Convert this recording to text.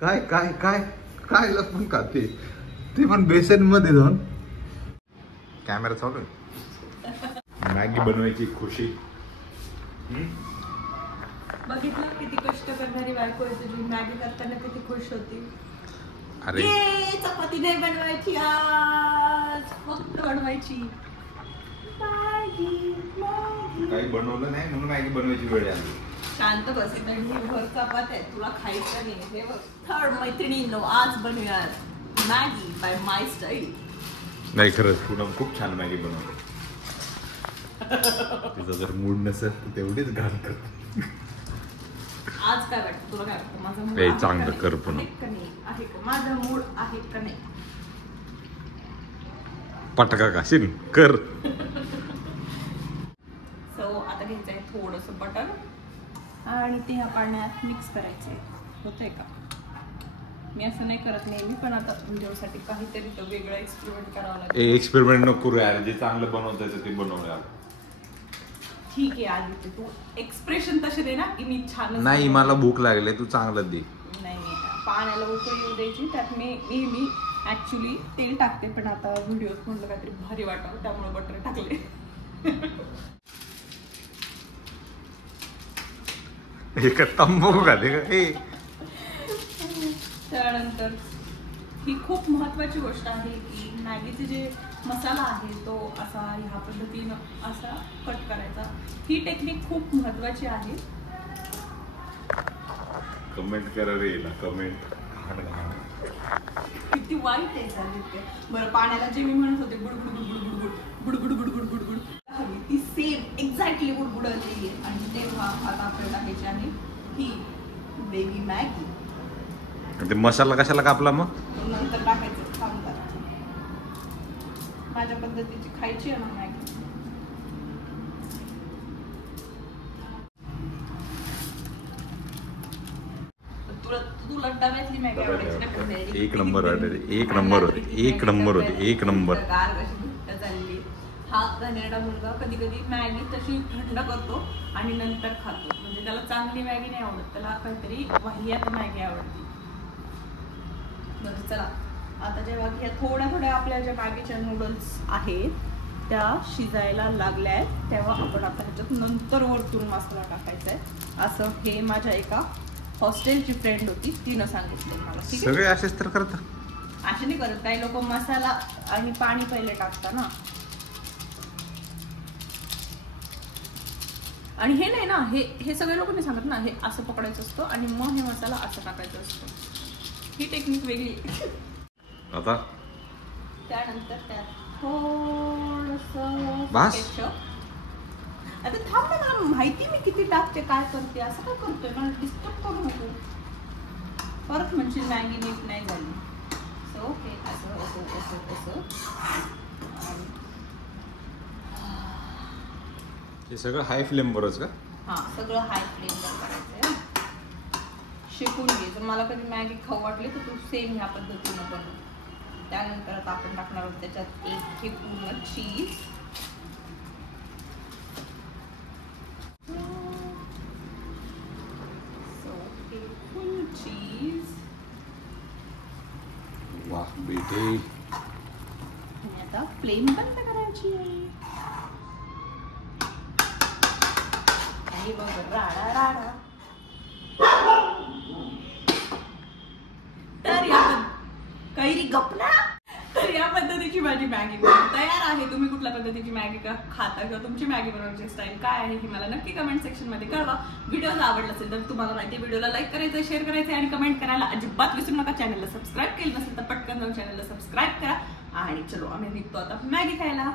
काय काय काय काय लपून खाते ते पण बेसन मध्ये जाऊन. कॅमेरा चालू आहे. मॅगी बनवायची खुशी. बघितलं किती कष्ट करणारी बायको आहे तुझी. मॅगी करताना किती खुश होती. अरे चपाती नाही बनवायची आज, फक्त बनवायची मॅगी. काही बनवलं नाही म्हणून मॅगी बनवायची वेळ आली. शांत बस. भर चपात आहे तुला खायचं नाही. हे बघ थर्ड मैत्रिणींनो, आज बनवूया मॅगी बाय माय स्टाईल. नाही खरंच पूनम खूप छान मॅगी बनवते. तिचा जर मूड नसेल तर तेवढीच घाण करते. आज काय वाटतं तुला? काय वाटतं माझा मूड ए चांगलं कर पूनम. आहे का माझा मूड आहे का नाही? पटका काशीन कर. सो आता घ्यायचं आहे थोडंसं बटर आणि ते ह्या पाण्यात मिक्स करायचंय. होतंय का? मी असं नाही करत नेहमी, पण आता तुमच्यासाठी काहीतरी तर वेगळं एक्सपेरिमेंट करावं लागेल. एक्सपेरिमेंट नको यार, जे चांगलं बनवतायचं ते बनवूया. ठीक आहे आदित्य, तू एक्सप्रेशन तसे दे ना की मी छान. नाही मला भूक लागली, तू चांगलं दे. नाही पाण्याला उकळी येऊ द्यायची. त्यात मी ऍक्च्युली तेल टाकते, पण आता व्हिडिओत म्हटलं काहीतरी भारी वाटावं त्यामुळे बटर टाकले. एक तंबाखू खाते का? त्यानंतर ही खूप महत्वाची गोष्ट आहे की मॅगीचे जे मसाला आहे तो असा ह्या पद्धतीनं असा कट करायचा. ही टेक्निक खूप महत्वाची आहे. कमेंट करा रे ना, कमेंट. किती वाईट आहे साहित्य. बरं पाण्याला जे मी म्हणत होते बुडबुड बुडबुड बुडबुड बुडबुड बुडबुड बुडबुड हवी ती सेम एक्झॅक्टली बुडबुडली आहे. आणि तेव्हा आता आपल्याला टाकायची आहे ही बेबी मॅगी. ते मसाला कशाला कापला मग? नंतर टाकायचं. थांबतात माझ्या पद्धतीची खायची आहे ना मॅगी. तुला डब्यातली मॅगी आवडायची? एक नंबर होते, एक नंबर होते, एक नंबर होते, एक नंबर. गार कशी घट्ट चालली. हा घाणेरडा मुलगा कधी कधी मॅगी तशी थंड करतो आणि नंतर खातो. म्हणजे त्याला चांगली मॅगी नाही आवडत, त्याला काहीतरी वाह्यात मॅगी आवडते. बरं चला आता जेव्हा ह्या थोड्या थोड्या आपल्या ज्या मॅगीच्या नूडल्स आहेत त्या शिजायला लागल्या आहेत, तेव्हा आपण आता ह्याच्यात नंतर वरतून मसाला टाकायचा आहे. असं हे माझ्या एका हॉस्टेलची फ्रेंड होती, तिनं सांगितलं मला. ठीक आहे, सगळे असेच तर करता. असे नाही करत काही लोक. मसाला आणि पाणी पहिले टाकता ना. आणि हे नाही ना, हे सगळे लोक नाही सांगत ना. हे असं पकडायचं असतं आणि मग हे मसाला असं टाकायचं असतं. ही टेक्निक वेगळी. आता त्यानंतर त्यात थोडंसं बस. केचप. आता थांब ना, मला माहिती मी किती टाकते काय करते. असं काय करतोय, मला डिस्टर्ब करू नको. परत म्हणजे मॅगी नीट नाही झाली. सो ओके असं असं असं असं. हे सगळं हाय फ्लेम वरच का? हा सगळं हाय फ्लेमवर करायचंय. शिकून घे. जर मला कधी मॅगी खाऊ वाटली तर तू सेम ह्या पद्धतीनं बनव. त्यानंतर आता आपण टाकणार आहोत त्याच्यात एक हे पूर्ण चीज. फुल चीज. वाह बेटे. आणि आता फ्लेम बंद करायची आहे. आणि बघ राडा राडा. तर या कैरी गपना. तर या पद्धतीची माझी मॅगी तयार आहे. तुम्ही कुठल्या पद्धतीची मॅगी खाता किंवा तुमची मॅगी बनवण्याची स्टाईल काय आहे हे मला नक्की कमेंट सेक्शन मध्ये कळवा. व्हिडिओ जर आवडला असेल तर तुम्हाला माहिती आहे व्हिडिओला लाईक करायचं, शेअर करायचं आणि कमेंट करायला अजिबात विसरू नका. चॅनलला सबस्क्राईब केलं नसेल तर पटकन जाऊन चॅनलला सबस्क्राईब करा. आणि चलो आम्ही निघतो आता मॅगी खायला.